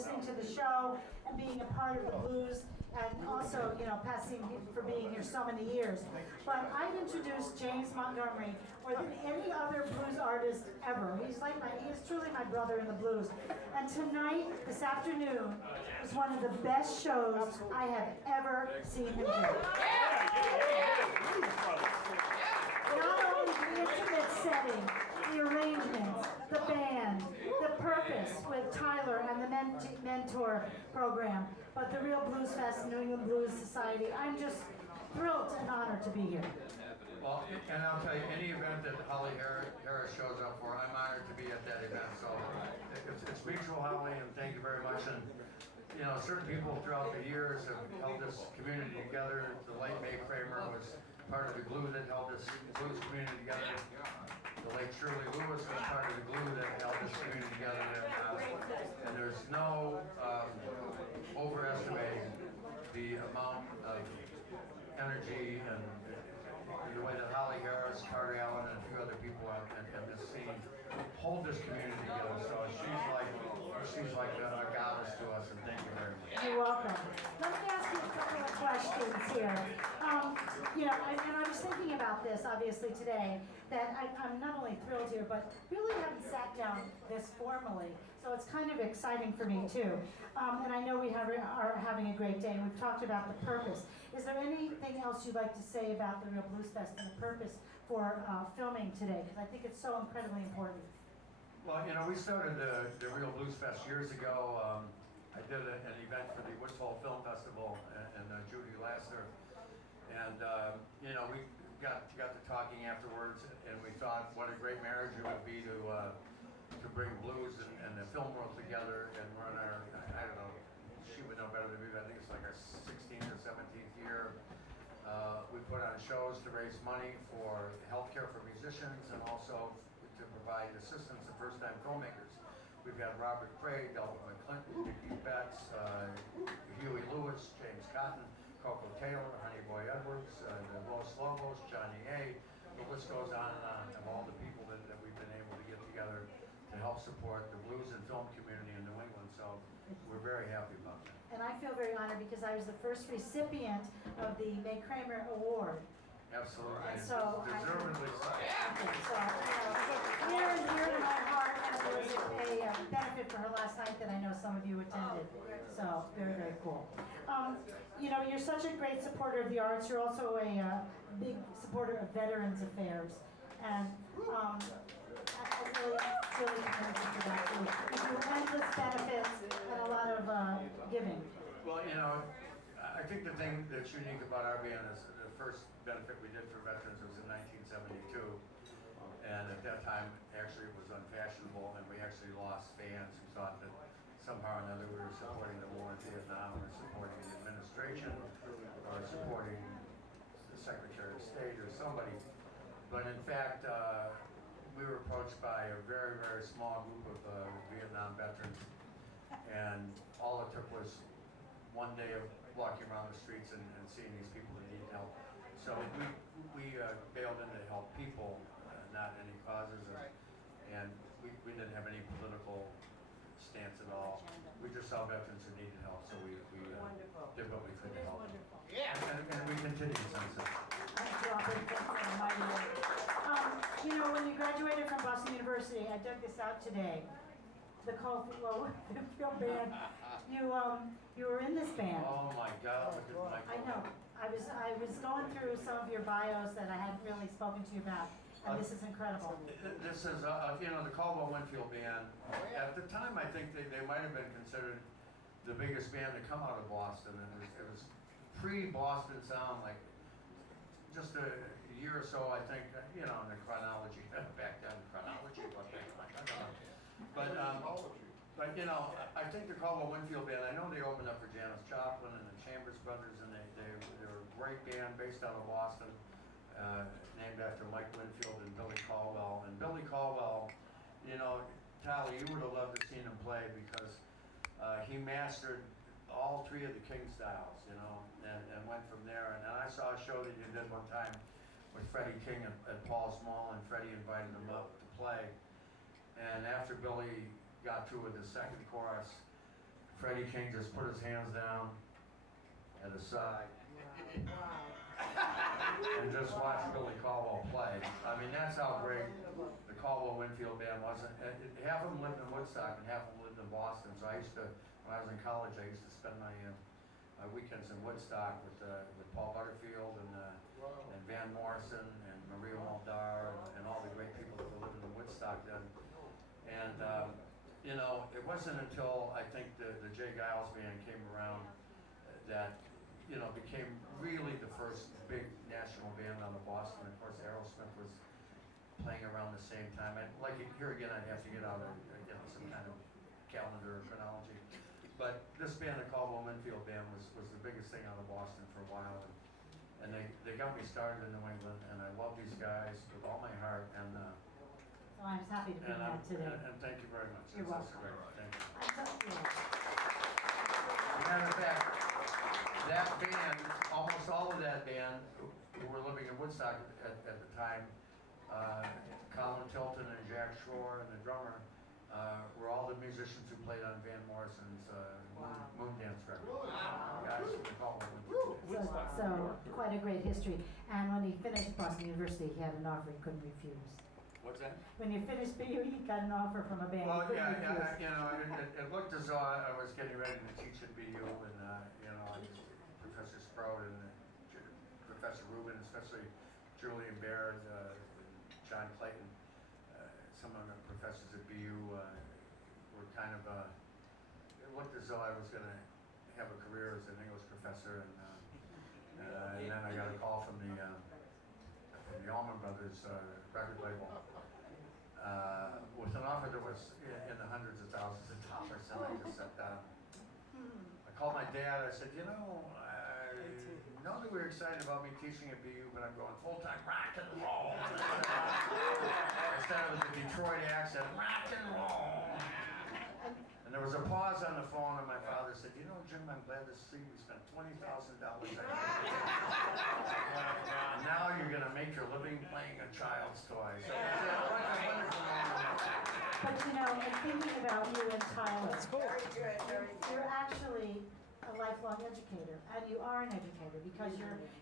listening to the show and being a part of the blues, and also, passing for being here so many years. But I've introduced James Montgomery more than any other blues artist ever. He is truly my brother in the blues. And tonight, this afternoon, was one of the best shows I have ever seen him do. Not only the intimate setting, the arrangements, the band, the purpose with Tyler and the Mentor program, but the real Blues Fest, New England Blues Society. I'm just thrilled and honored to be here. Well, and I'll tell you, any event that Holly Harris shows up for, I'm honored to be at that event. So it's mutual, Holly, and thank you very much. And certain people throughout the years have held this community together. The late May Kramer was part of the glue that held this blues community together. The late Shirley Lewis was part of the glue that held this community together. And there's no overestimating the amount of energy and the way that Holly Harris, Carty Allen, and a few other people on this scene hold this community together. So she's like a goddess to us, and thank you very much. You're welcome. Let me ask you a couple of questions here. And I was thinking about this, obviously, today, that I'm not only thrilled here, but really haven't sat down this formally. So it's kind of exciting for me, too. And I know we are having a great day. We've talked about the purpose. Is there anything else you'd like to say about the Real Blues Fest and the purpose for filming today? Because I think it's so incredibly important. Well, we started the Real Blues Fest years ago. I did an event for the Woods Hole Film Festival and Judy Lasser. And, we got to talking afterwards, and we thought what a great marriage it would be to bring blues and the film world together. And we're in our, I don't know, she would know better than me, but I think it's like our 16th or 17th year. We put on shows to raise money for healthcare for musicians and also to provide assistance to first-time filmmakers. We've got Robert Craig, Delbert McClinton, Dickie Betts, Huey Lewis, James Cotton, Coco Taylor, Honey Boy Edwards, the Los Lobos, Johnny A. The list goes on and on of all the people that we've been able to get together to help support the blues and film community in New England. So we're very happy about that. And I feel very honored because I was the first recipient of the May Kramer Award. Absolutely. And so deservedly so. So, near and dear to my heart, and there was a benefit for her last night that I know some of you attended. So, very, very cool. You're such a great supporter of the arts. You're also a big supporter of Veterans Affairs. And I really commend you for that. You do endless benefits and a lot of giving. Well, I think the thing that's unique about our band is the first benefit we did for veterans was in 1972. And at that time, actually, it was unfashionable, and we actually lost fans who thought that somehow or another we were supporting the war in Vietnam, or supporting the administration, or supporting the Secretary of State or somebody. But in fact, we were approached by a very, very small group of Vietnam veterans, and all it took was one day of walking around the streets and seeing these people that need help. So we bailed in to help people, not any causes, and we didn't have any political stance at all. We just saw veterans who needed help, so we did what we could to help. Yeah. And we continue since then. When you graduated from Boston University, I dug this out today. The Caulfield band. You were in this band. Oh my God! Look at my I know. I was going through some of your bios that I hadn't really spoken to you about, and this is incredible. This is the Caldwell Winfield band. At the time, I think they might have been considered the biggest band to come out of Boston, and it was pre-Boston sound, like just a year or so, I think. In the chronology back then, but I don't know. But I think the Caldwell Winfield band, I know they opened up for Janis Joplin and the Chambers Brothers, and they were a great band based out of Boston, named after Mike Winfield and Billy Caldwell. And Billy Caldwell, Tally, you would have loved to seen him play because he mastered all three of the King styles, and went from there. And I saw a show that you did one time with Freddie King at Paul's Mall, and Freddie invited him up to play. And after Billy got through with the second chorus, Freddie King just put his hands down at his side and just watched Billy Caldwell play. I mean, that's how great the Caldwell Winfield Band was. And half of them lived in Woodstock and half of them lived in Boston. So I used to, when I was in college, I used to spend my weekends in Woodstock with Paul Butterfield and Van Morrison and Maria Muldaur and all the great people that were living in Woodstock then. And you know, it wasn't until I think the Jay Giles Band came around that, you know, became really the first big national band out of Boston. Of course, Aerosmith was playing around the same time. Like here again, I'd have to get out some kind of calendar or chronology. But this band, the Caldwell Winfield Band, was the biggest thing out of Boston for a while. And they got me started in New England, and I love these guys with all my heart. And So I was happy to bring that today. And thank you very much. You're That's welcome. great. Thank you. Yeah. As a matter of fact, that band, almost all of that band, who were living in Woodstock at the time, Colin Tilton and Jack Shore and the drummer, were all the musicians who played on Van Morrison's Moon Dance record. Guys from the Caldwell Winfield Band. So quite a great history. And when he finished Boston University, he had an offer he couldn't refuse. What's that? When you finished BU, he got an offer from a band Well, he couldn't refuse. you know, it looked as though I was getting ready to teach at BU, and you know, Professor Sprout and Professor Rubin, especially Julian Baird, John Clayton, some of the professors at BU were kind of. It looked as though I was going to have a career as an English professor, and then I got a call from the Allman Brothers record label. With an offer that was in the hundreds of thousands of dollars, and I just said, I called my dad. I said, you know, I know that we were excited about me teaching at BU, but I'm going full-time rock and roll. I started with the Detroit accent, rock and roll. And there was a pause on the phone, and my father said, you know, Jim, I'm glad to see we spent $20,000 on you. And now you're going to make your living playing a child's toy. So it was a wonderful moment. But you know, and thinking about you and Tyler, Very good, very good. you're actually a lifelong educator, and you are an educator because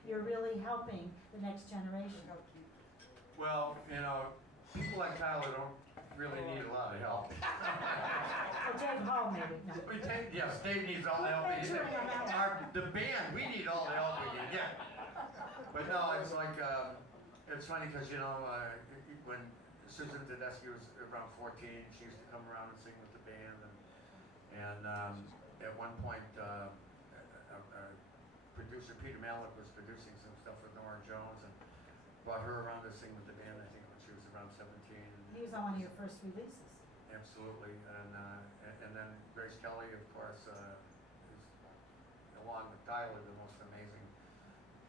you're really helping the next generation. Well, you know, people like Tyler don't really need a lot of help. Well, Dave Hall maybe, no. Yes, Dave needs all the help he can get. The band, we need all the help we can get. But no, it's like, it's funny because, you know, when Susan Tedeschi was around 14, she used to come around and sing with the band. And at one point, producer Peter Malik was producing some stuff with Nora Jones and brought her around to sing with the band, I think, when she was around 17. He was on one of your first releases. Absolutely, and then Grace Kelly, of course, is, along with Tyler, the most amazing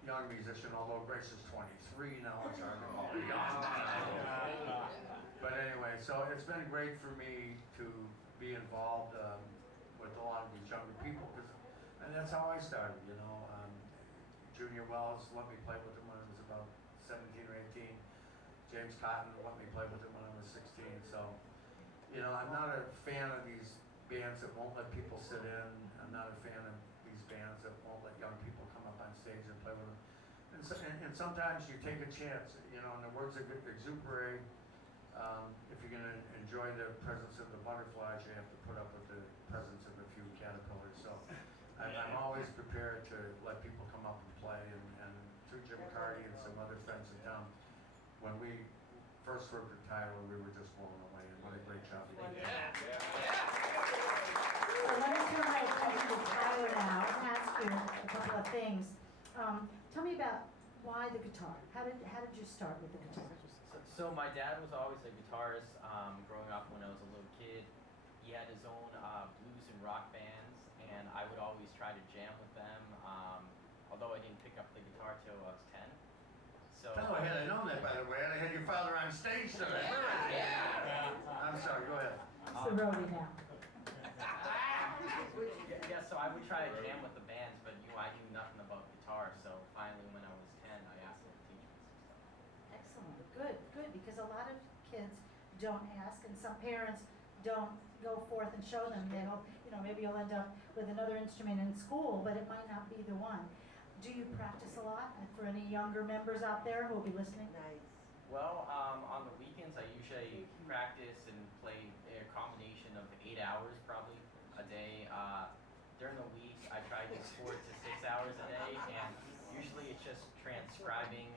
young musician. Although Grace is 23 now, it's hard to call her young. But anyway, so it's been great for me to be involved with a lot of these younger people, and that's how I started. You know, Junior Wells let me play with him when I was about 17 or 18. James Cotton let me play with him when I was 16. So, you know, I'm not a fan of these bands that won't let people sit in. I'm not a fan of these bands that won't let young people come up on stage and play with them. And sometimes you take a chance. You know, in the words of Exupery, if you're going to enjoy the presence of the butterflies, you have to put up with the presence of a few caterpillars. So I'm always prepared to let people come up and play. And through Jim Carty and some other friends in town, when we first worked with Tyler, we were just blown away, and what a great job he did. So let me turn my attention to Tyler now and ask you a couple of things. Tell me about why the guitar. How did you start with the guitar? So my dad was always a guitarist growing up when I was a little kid. He had his own blues and rock bands, and I would always try to jam with them, although I didn't pick up the guitar till I was 10. So Oh, had I known that, by the way, I'd have had your father on stage tonight. I'm sorry, go ahead. It's the roadie now. yeah, so I would try to jam with the bands, but I knew nothing about guitar. So finally, when I was 10, I asked him to teach me some stuff. Excellent. Good, because a lot of kids don't ask, and some parents don't go forth and show them. They hope, maybe you'll end up with another instrument in school, but it might not be the one. Do you practice a lot? And for any younger members out there who will be listening? Nice. Well, on the weekends I usually practice and play a combination of 8 hours probably a day. During the week I try to do 4 to 6 hours a day, and usually it's just transcribing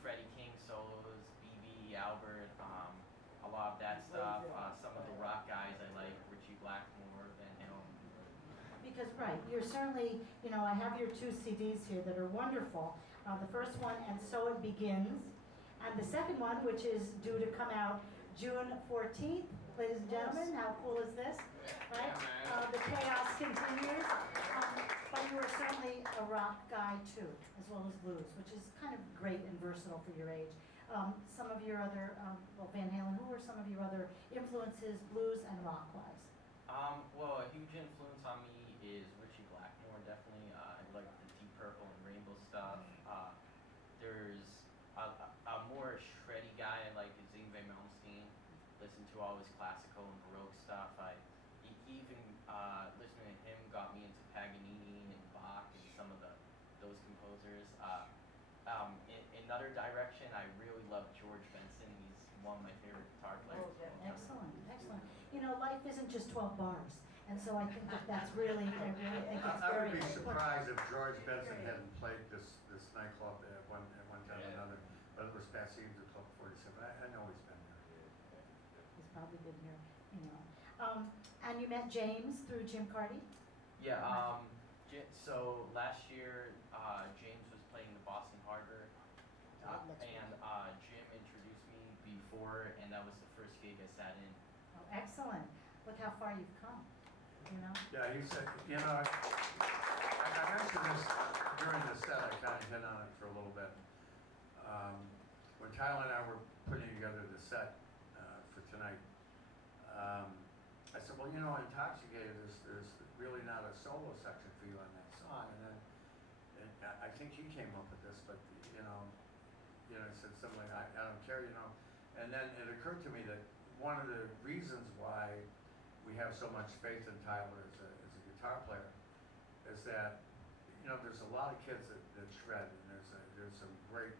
Freddie King solos, BB, Albert, a lot of that stuff. Some of the rock guys I like, Richie Blackmore, Van Halen. Because, right, you're certainly, I have your 2 CDs here that are wonderful. The first one, And So It Begins, and the second one, which is due to come out June 14th. Ladies and gentlemen, how cool is this? Right? The chaos continues. But you are certainly a rock guy too, as well as blues, which is kind of great and versatile for your age. Some of your other, Van Halen, who are some of your other influences, blues and rock-wise? Well, a huge influence on me is Richie Blackmore, definitely. I like the Deep Purple and Rainbow stuff. There's a more shreddy guy I like is Yngwie Malmsteen. Listen to all his classical and Baroque stuff. He even listening to him got me into Paganini and Bach and some of those composers. In another direction, I really love George Benson. He's one of my favorite guitar players. Excellent, excellent. Life isn't just 12 bars, and so I think that's really, I really think it's I very would be important. surprised if George Benson hadn't played this nightclub at one time or another, but it was Basse's at Club 47. I know he's been there. He's probably been here, And you met James through Jim Carty? Yeah, so last year, James was playing the Boston Harbor, and Jim introduced me before, and that was the first gig I sat in. Oh, excellent. Look how far you've come, Yeah, he said, I mentioned this during the set, I kind of hit on it for a little bit. When Tyler and I were putting together the set for tonight, I said, well, Intoxicated, there's really not a solo section for you on that song. And then I think he came up with this, but, he said something like, I don't care, And then it occurred to me that one of the reasons why we have so much faith in Tyler as a guitar player is that, there's a lot of kids that shred, and there's some great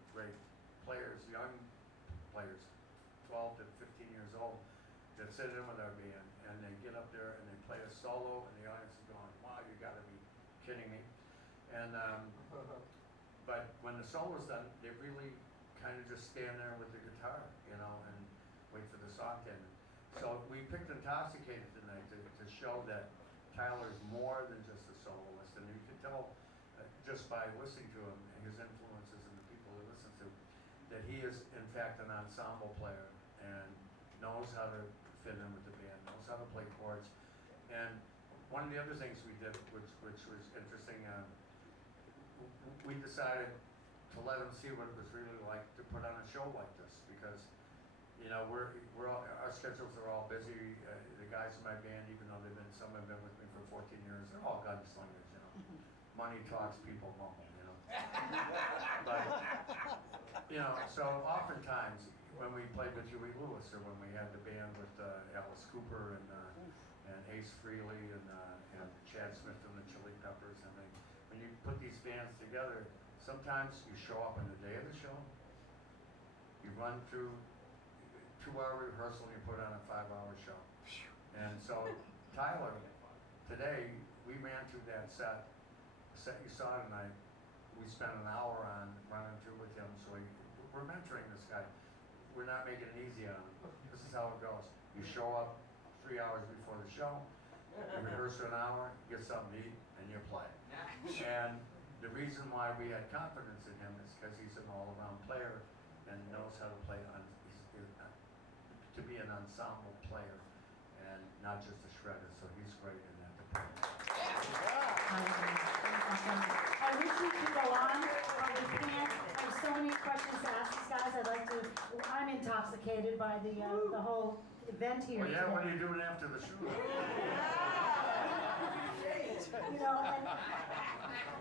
players, young players, 12 to 15 years old, that sit in with our band, and they get up there and they play a solo, and the audience is going, wow, you gotta be kidding me. And, but when the solo's done, they really kind of just stand there with the guitar, and wait for the song to end. So we picked Intoxicated tonight to show that Tyler's more than just a soloist, and you can tell just by listening to him and his influences and the people he listens to, that he is in fact an ensemble player and knows how to fit in with the band, knows how to play chords. And one of the other things we did, which was interesting, we decided to let him see what it was really like to put on a show like this, because we're all, our schedules are all busy. The guys in my band, even though some have been with me for 14 years, they're all gunslingers, Money talks, people mumble, But, so oftentimes when we played with Huey Lewis, or when we had the band with Alice Cooper and Ace Frehley and Chad Smith and the Chili Peppers, when you put these bands together, sometimes you show up on the day of the show, you run through 2-hour rehearsal, and you put on a 5-hour show. And so Tyler, today, we ran through that set. The set you saw tonight, we spent an hour on running through with him. So we're mentoring this guy. We're not making it easy on him. This is how it goes. You show up 3 hours before the show, you rehearse for an hour, you get something to eat, and you play. And the reason why we had confidence in him is because he's an all-around player and knows how to play to be an ensemble player and not just a shredder. So he's great in that department. I wish we could go on, but we can't. I have so many questions to ask these guys. I'm intoxicated by the whole event here Well, yeah, today. what are you doing after the show?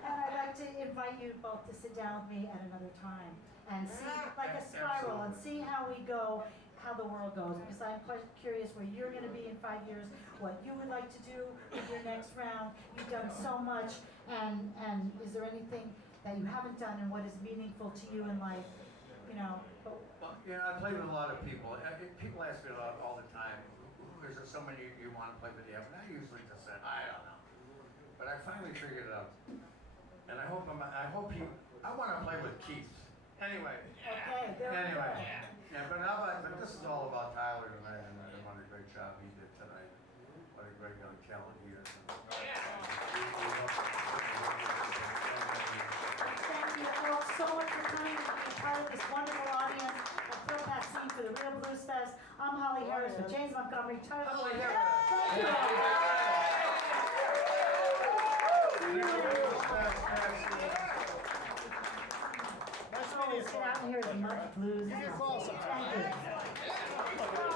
And I'd like to invite you both to sit down with me at another time and see, like a spiral, and see how we go, how the world goes, because I'm quite curious where you're gonna be in 5 years, what you would like to do with your next round. You've done so much, and is there anything that you haven't done and what is meaningful to you in life, you know? But Well, you know, I play with a lot of people. People ask me all the time, is there somebody you want to play with? And I usually just say, I don't know. But I finally figured it out. And I want to play with Keith. Anyway. okay, there we go. Anyway. Yeah, but this is all about Tyler tonight, and what a great job he did tonight. What a great young talent he is. Thank you all so much for coming and being part of this wonderful audience at Phil Vaccine for the Real Blues Fest. I'm Holly Harris with James Montgomery. Holly Harris. Thank you all. Let's get out here and Monkey Blues. Thank you.